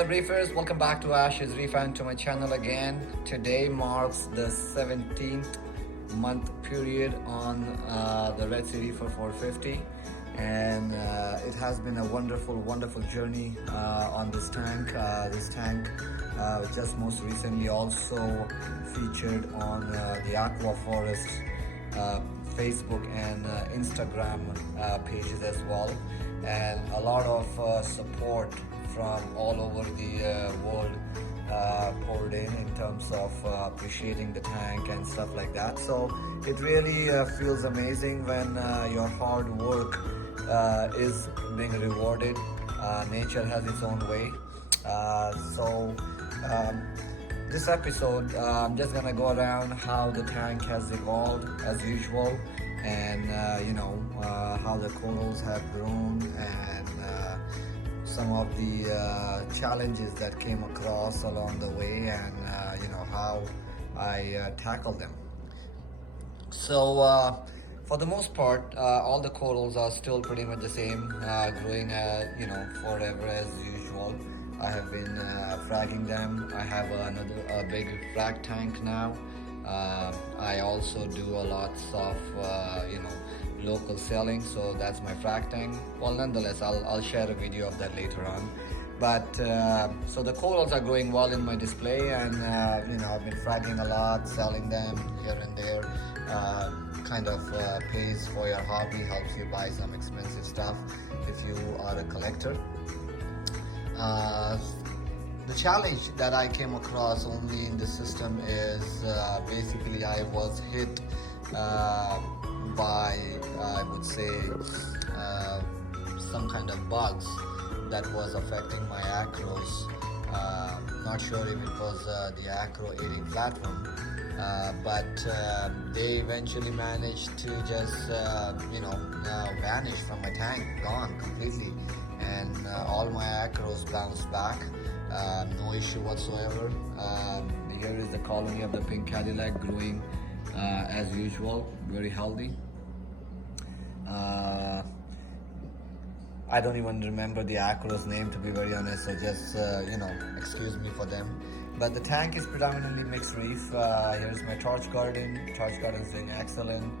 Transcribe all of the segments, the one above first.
up, Reefers? Welcome back to Ash's Reefer and to my channel again. Today marks the 17th month period on the Red Sea Reefer 450, and it has been a wonderful journey on this tank. This tank just most recently also featured on the Aqua Forest Facebook and Instagram pages as well, and a lot of support from all over the world poured in terms of appreciating the tank and stuff like that. So it really feels amazing when your hard work is being rewarded. Nature has its own way. This episode, I'm just gonna go around how the tank has evolved as usual, and how the corals have grown, and some of the challenges that came across along the way, and how I tackled them. So for the most part, all the corals are still pretty much the same, growing forever as usual. I have been fragging them. I have a big frag tank now. I also do a lots of local selling, so that's my frag tank. Well, nonetheless, I'll share a video of that later on. But so the corals are growing well in my display, and I've been fragging a lot, selling them here and there. Kind of pays for your hobby, helps you buy some expensive stuff if you are a collector. The challenge that I came across only in the system is basically I was hit by, I would say, some kind of bugs that was affecting my acros. Not sure if it was the acro eating flatworm, but they eventually managed to just vanish from my tank, gone completely, and all my acros bounced back. No issue whatsoever. Here is the colony of the pink Cadillac growing as usual, very healthy. I don't even remember the acro's name, to be very honest, so just excuse me for them. But the tank is predominantly mixed reef. Here's my torch garden. Torch garden is doing excellent.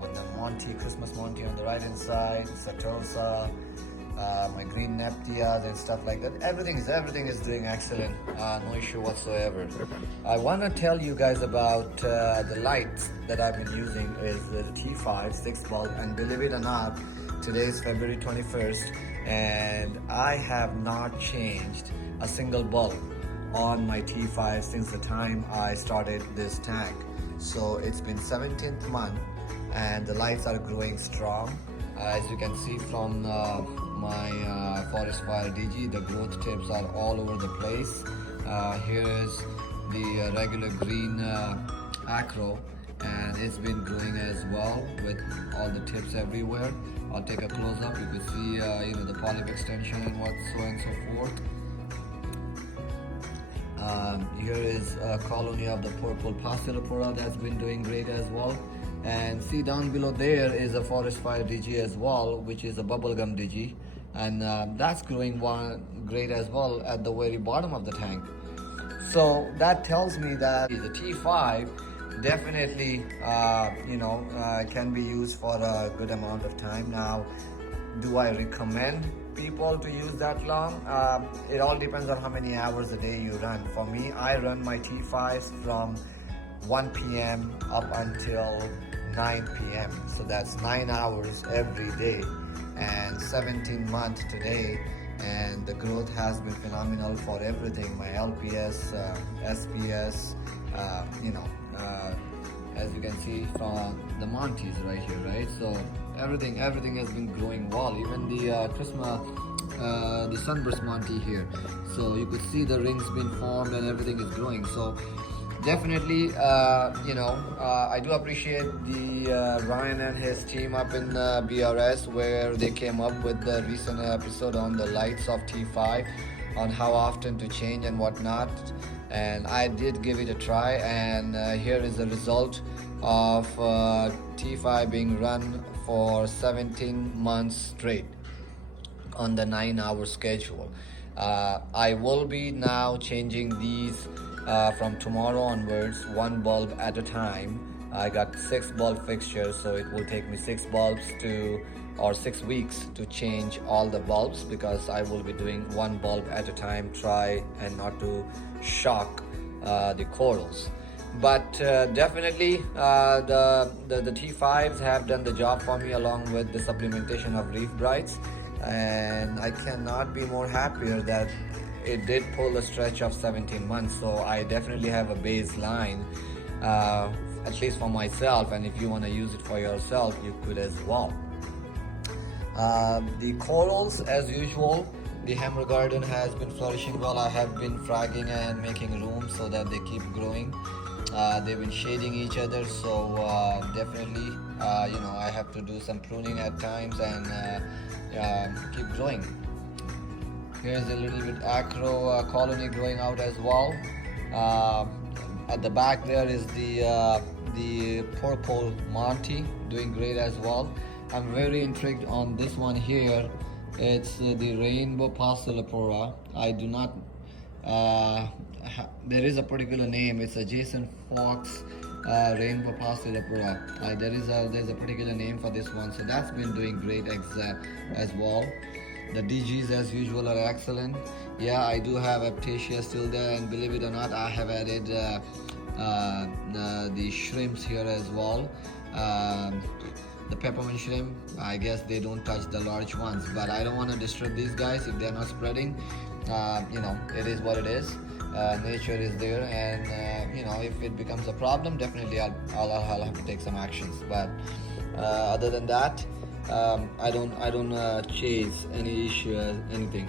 With the Monty, Christmas Monty on the right hand side, Satosa, my green Neptias and stuff like that. Everything is doing excellent. No issue whatsoever. I want to tell you guys about the lights that I've been using. Is the T5 6 bulb, and believe it or not, today is February 21st, and I have not changed a single bulb on my T5 since the time I started this tank. So it's been 17th month, and the lights are growing strong. As you can see from my Forest Fire DG, the growth tips are all over the place. Here's the regular green acro, and it's been growing as well with all the tips everywhere. I'll take a close up. You can see the polyp extension and so on and so forth. Here is a colony of the purple Pastelopora that's been doing great as well. And see, down below there is a Forest Fire DG as well, which is a bubblegum DG, and that's growing great as well at the very bottom of the tank. So that tells me that the T5 definitely can be used for a good amount of time. Now, do I recommend people to use that long? It all depends on how many hours a day you run. For me, I run my T5s from 1 p.m. up until 9 p.m. So that's 9 hours every day, and 17 months today, and the growth has been phenomenal for everything. My LPS, SPS, as you can see from the Monties right here, right? So everything has been growing well. Even the the Sunburst Monty here. So you could see the rings being formed and everything is growing. So definitely, I do appreciate the Ryan and his team up in BRS, where they came up with the recent episode on the lights of T5, on how often to change and whatnot. And I did give it a try, and here is the result of T5 being run for 17 months straight on the 9-hour schedule. I will be now changing these from tomorrow onwards, one bulb at a time. I got 6 bulb fixtures, so it will take me 6 bulbs to, or 6 weeks to change all the bulbs, because I will be doing one bulb at a time, try and not to shock the corals. But definitely the T5s have done the job for me, along with the supplementation of reef brights, and I cannot be more happier that it did pull a stretch of 17 months. So I definitely have a baseline, at least for myself, and if you want to use it for yourself, you could as well. The corals, as usual, the hammer garden has been flourishing well. I have been fragging and making room so that they keep growing. They've been shading each other, so definitely I have to do some pruning at times and keep growing. Here's a little bit acro colony growing out as well. At the back there is the purple Monty doing great as well. I'm very intrigued on this one here. It's the rainbow pastelopora. I do not there is a particular name. It's a Jason Fox rainbow pastelopora. There's a particular name for this one, so that's been doing great as well. The DGs, as usual, are excellent. Yeah, I do have Aptasia still there, and believe it or not, I have added the shrimps here as well. The peppermint shrimp, I guess they don't touch the large ones, but I don't want to disturb these guys if they're not spreading. It is what it is. Nature is there, and if it becomes a problem, definitely I'll have to take some actions. But other than that, I don't chase any issue, anything.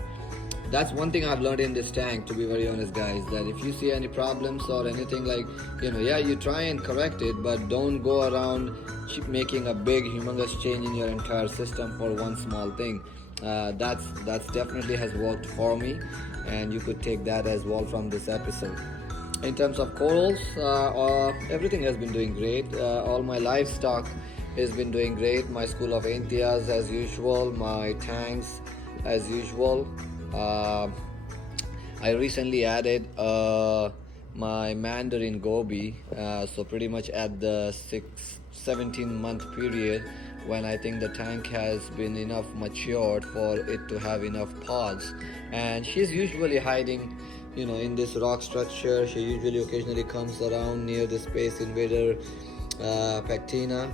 That's one thing I've learned in this tank, to be very honest, guys, that if you see any problems or anything, like, yeah, you try and correct it, but don't go around making a big humongous change in your entire system for one small thing. That's definitely has worked for me, and you could take that as well from this episode. In terms of corals, everything has been doing great. All my livestock has been doing great. My school of Anthias as usual, my tanks as usual. I recently added my Mandarin goby, so pretty much at the 17-month period, when I think the tank has been enough matured for it to have enough pods. And she's usually hiding in this rock structure. She usually occasionally comes around near the Space Invader Pectina,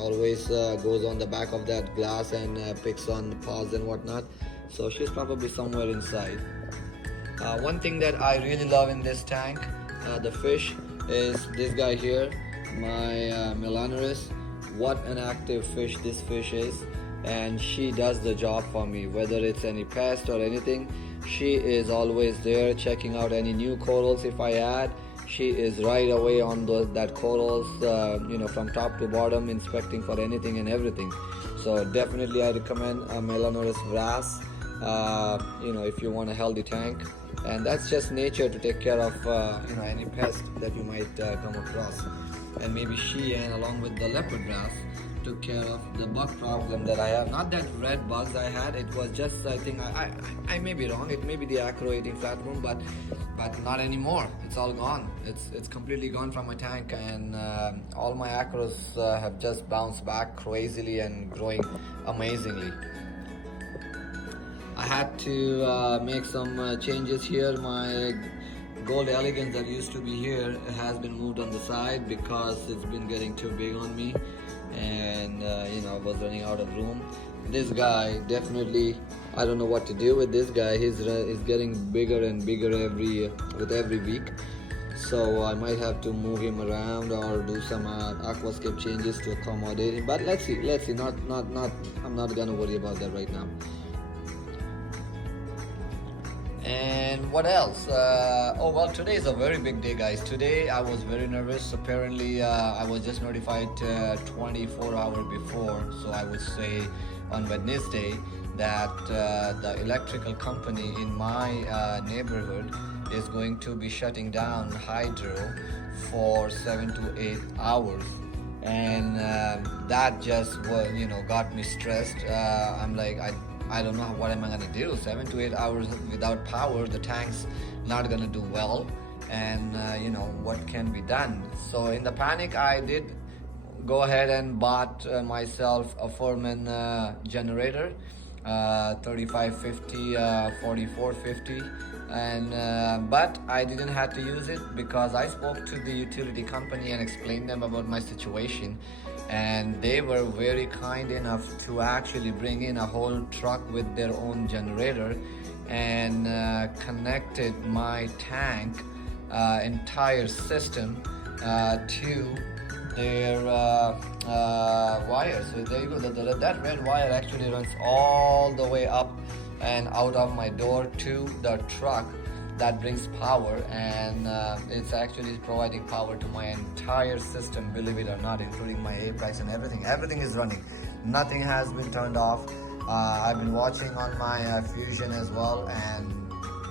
always goes on the back of that glass and picks on pods and whatnot. So she's probably somewhere inside. One thing that I really love in this tank, the fish, is this guy here, my Melanoris. What an active fish this fish is, and she does the job for me. Whether it's any pest or anything, she is always there checking out any new corals. If I add, she is right away on that corals, from top to bottom, inspecting for anything and everything. So definitely I recommend a Melanoris Vras, if you want a healthy tank. And that's just nature to take care of any pest that you might come across. And maybe she, and along with the leopard wrasse, took care of the bug problem that I have. Not that red bugs I had, it was just, I think, I may be wrong, it may be the acro eating flatworm, but not anymore. It's all gone. It's completely gone from my tank, and all my acros have just bounced back crazily and growing amazingly. I had to make some changes here. My gold elegance that used to be here has been moved on the side because it's been getting too big on me, and I was running out of room. This guy, definitely, I don't know what to do with this guy. He's getting bigger and bigger with every week, so I might have to move him around or do some aquascape changes to accommodate him. But let's see. I'm not gonna worry about that right now. And what else? Today is a very big day, guys. Today I was very nervous. Apparently I was just notified 24 hours before, so I would say on Wednesday, that the electrical company in my neighborhood is going to be shutting down hydro for 7 to 8 hours. And that just got me stressed. I'm like, I don't know what am I gonna do. 7 to 8 hours without power, the tank's not gonna do well, and what can be done. So in the panic, I did go ahead and bought myself a Foreman generator, 3550, 4450, and but I didn't have to use it because I spoke to the utility company and explained them about my situation, and they were very kind enough to actually bring in a whole truck with their own generator and connected my tank entire system to their wire. So there you go. That red wire actually runs all the way up and out of my door to the truck that brings power, and it's actually providing power to my entire system, believe it or not, including my Apex and everything. Everything is running. Nothing has been turned off. I've been watching on my Fusion as well, and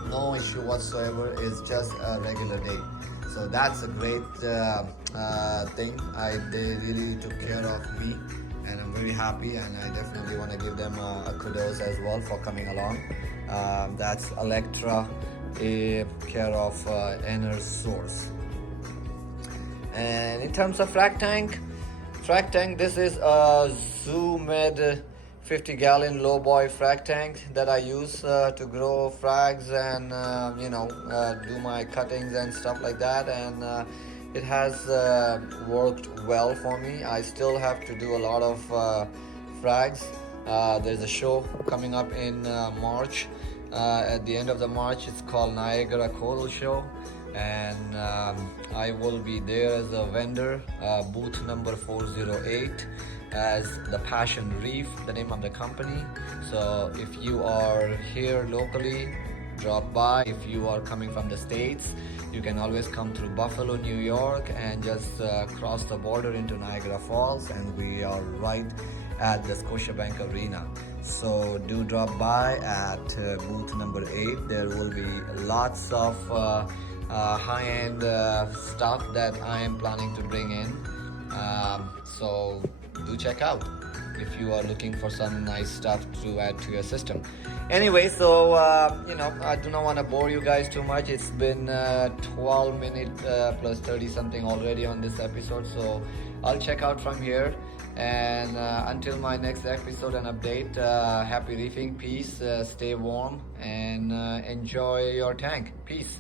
no issue whatsoever. It's just a regular day. So that's a great thing. They really took care of me, and I'm very happy, and I definitely want to give them a kudos as well for coming along. That's Electra, a care of Inner Source. And in terms of frac tank, this is a Zoomed 50-gallon low boy frac tank that I use to grow frags and do my cuttings and stuff like that, and it has worked well for me. I still have to do a lot of frags. There's a show coming up in March. At the end of the March, it's called Niagara Coral Show, and I will be there as a vendor, booth number 408, as the Passion Reef, the name of the company. So if you are here locally, drop by. If you are coming from the States, you can always come through Buffalo, New York, and just cross the border into Niagara Falls, and we are right at the Scotiabank Arena. So do drop by at booth number 8. There will be lots of high-end stuff that I am planning to bring in. So do check out if you are looking for some nice stuff to add to your system. Anyway, so I do not want to bore you guys too much. It's been 12 minutes plus 30 something already on this episode, so I'll check out from here. And until my next episode and update, happy reefing, peace, stay warm, and enjoy your tank. Peace.